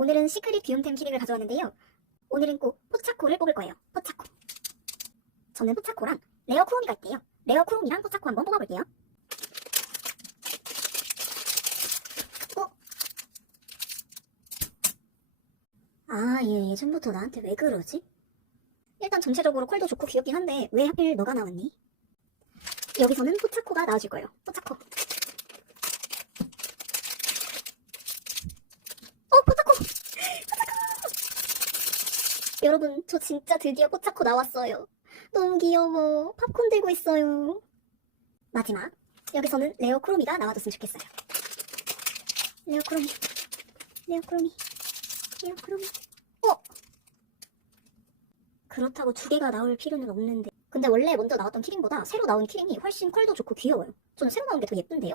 오늘은 시크릿 귀염템 키링을 가져왔는데요. 오늘은 꼭 포차코를 뽑을 거예요. 포차코. 저는 포차코랑 레어 쿠로미가 있대요. 레어 쿠로미랑 포차코 한번 뽑아볼게요. 어? 아, 얘 예전부터 나한테 왜 그러지? 일단 전체적으로 컬도 좋고 귀엽긴 한데 왜 하필 너가 나왔니? 여기서는 포차코가 나와줄 거예요. 포차코. 어, 포차코! 여러분, 저 진짜 드디어 포차코 나왔어요. 너무 귀여워. 팝콘 들고 있어요. 마지막, 여기서는 레어 크로미가 나와줬으면 좋겠어요. 레어 크로미, 레어 크로미, 레어 크로미. 어? 그렇다고 두 개가 나올 필요는 없는데. 근데 원래 먼저 나왔던 키링보다 새로 나온 키링이 훨씬 컬도 좋고 귀여워요. 저는 새로 나온 게 더 예쁜데요?